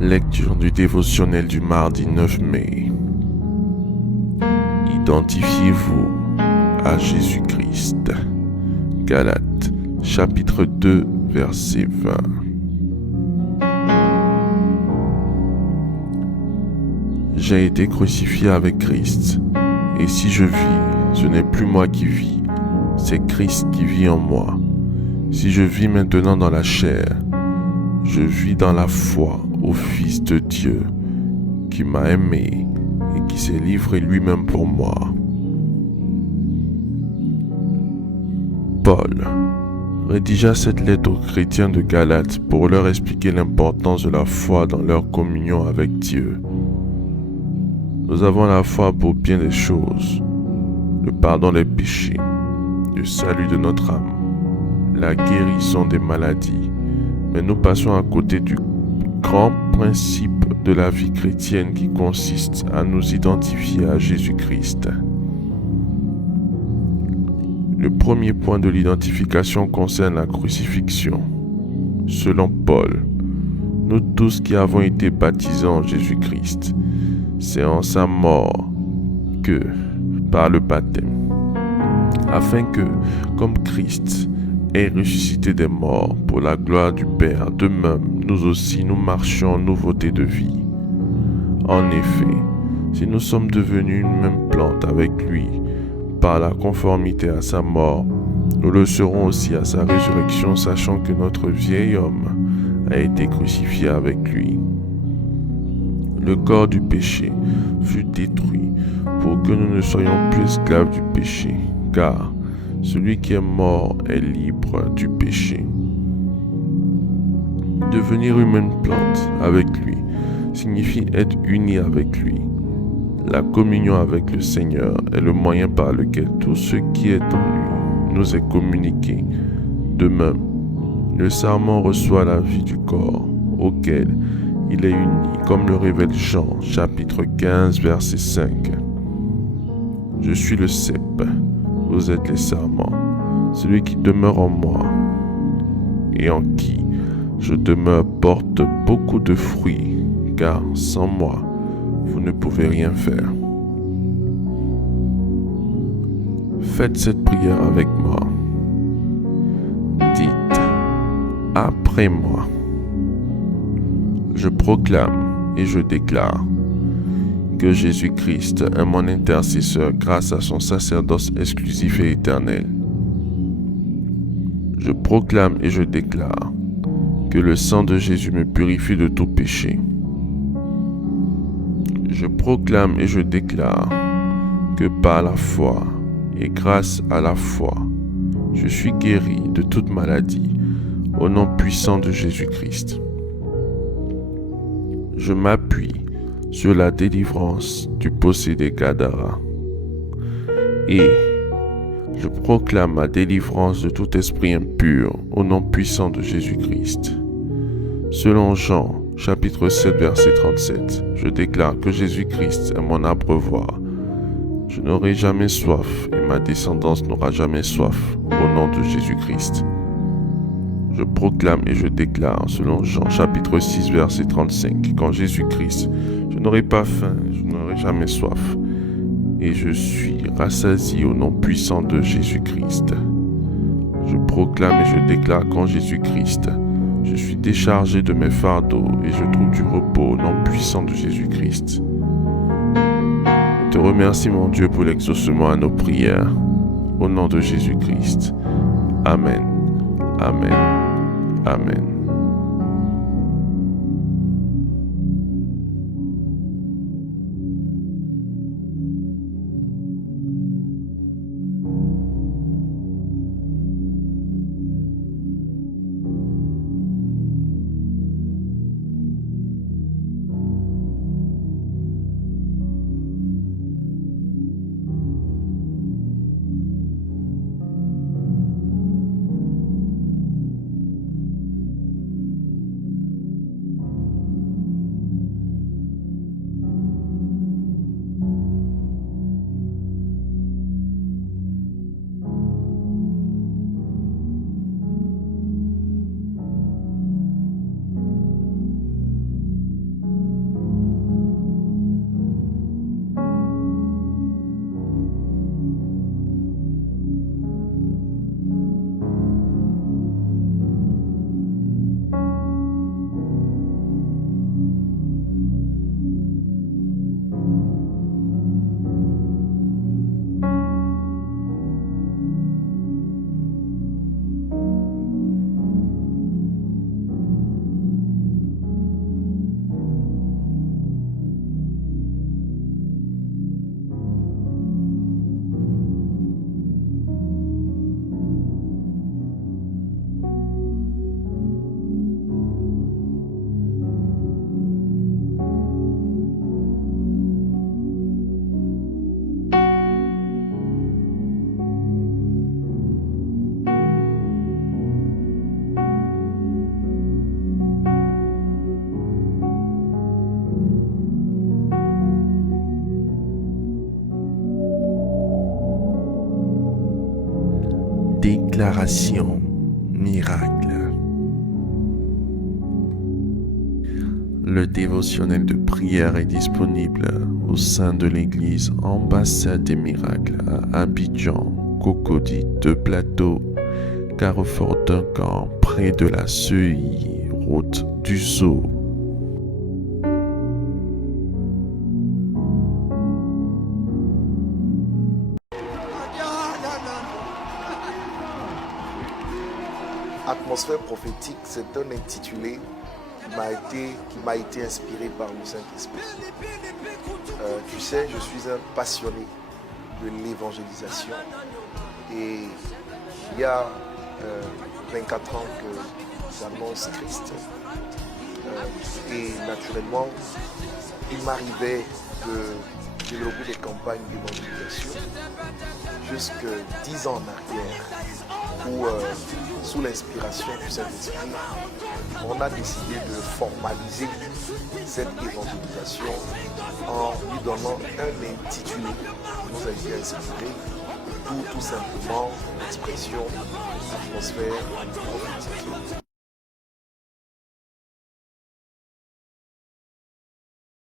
Lecture du dévotionnel du mardi 9 mai. Identifiez-vous à Jésus-Christ. Galates, chapitre 2, verset 20. J'ai été crucifié avec Christ, et si je vis, ce n'est plus moi qui vis, c'est Christ qui vit en moi. Si je vis maintenant dans la chair, je vis dans la foi au Fils de Dieu, qui m'a aimé et qui s'est livré lui-même pour moi. Paul rédigea cette lettre aux chrétiens de Galates pour leur expliquer l'importance de la foi dans leur communion avec Dieu. Nous avons la foi pour bien des choses, le pardon des péchés, le salut de notre âme, la guérison des maladies, mais nous passons à côté du grand principe de la vie chrétienne qui consiste à nous identifier à Jésus-Christ. Le premier point de l'identification concerne la crucifixion. Selon Paul, nous tous qui avons été baptisés en Jésus-Christ, c'est en sa mort que, par le baptême, afin que, comme Christ est ressuscité des morts pour la gloire du Père, de même, nous aussi, nous marchions en nouveauté de vie. En effet, si nous sommes devenus une même plante avec lui, par la conformité à sa mort, nous le serons aussi à sa résurrection, sachant que notre vieil homme a été crucifié avec lui. Le corps du péché fut détruit pour que nous ne soyons plus esclaves du péché, car celui qui est mort est libre du péché. Devenir une même plante avec lui signifie être uni avec lui. La communion avec le Seigneur est le moyen par lequel tout ce qui est en lui nous est communiqué. De même, le sarment reçoit la vie du corps, auquel il est uni, comme le révèle Jean, chapitre 15, verset 5. Je suis le cep, vous êtes les sarments, celui qui demeure en moi, et en qui je demeure porte beaucoup de fruits, car sans moi, vous ne pouvez rien faire. Faites cette prière avec moi. Dites, après moi. Je proclame et je déclare que Jésus-Christ est mon intercesseur grâce à son sacerdoce exclusif et éternel. Je proclame et je déclare que le sang de Jésus me purifie de tout péché. Je proclame et je déclare que par la foi et grâce à la foi, je suis guéri de toute maladie au nom puissant de Jésus-Christ. Je m'appuie sur la délivrance du possédé Gadara et je proclame ma délivrance de tout esprit impur au nom puissant de Jésus-Christ. Selon Jean, chapitre 7, verset 37, je déclare que Jésus-Christ est mon abreuvoir. Je n'aurai jamais soif et ma descendance n'aura jamais soif au nom de Jésus-Christ. Je proclame et je déclare, selon Jean, chapitre 6, verset 35, qu'en Jésus-Christ, je n'aurai pas faim, je n'aurai jamais soif, et je suis rassasié au nom puissant de Jésus-Christ. Je proclame et je déclare qu'en Jésus-Christ, je suis déchargé de mes fardeaux et je trouve du repos au nom puissant de Jésus-Christ. Je te remercie, mon Dieu, pour l'exaucement à nos prières, au nom de Jésus-Christ. Amen. Amen. Amen. Déclaration miracle. Le dévotionnel de prière est disponible au sein de l'église Ambassade des Miracles à Abidjan, Cocody, Deux Plateaux, Carrefour Duncan, près de la Seuilly, route du Zoo. Atmosphère prophétique, c'est un intitulé qui m'a été inspiré par le Saint-Esprit. Tu sais, je suis un passionné de l'évangélisation et il y a 24 ans que j'annonce Christ et naturellement, il m'arrivait de développer des campagnes d'évangélisation jusque 10 ans en arrière où, sous l'inspiration du Saint-Esprit, on a décidé de formaliser cette évangélisation en lui donnant un intitulé qui nous a été inspiré, tout simplement l'expression atmosphère prophétique.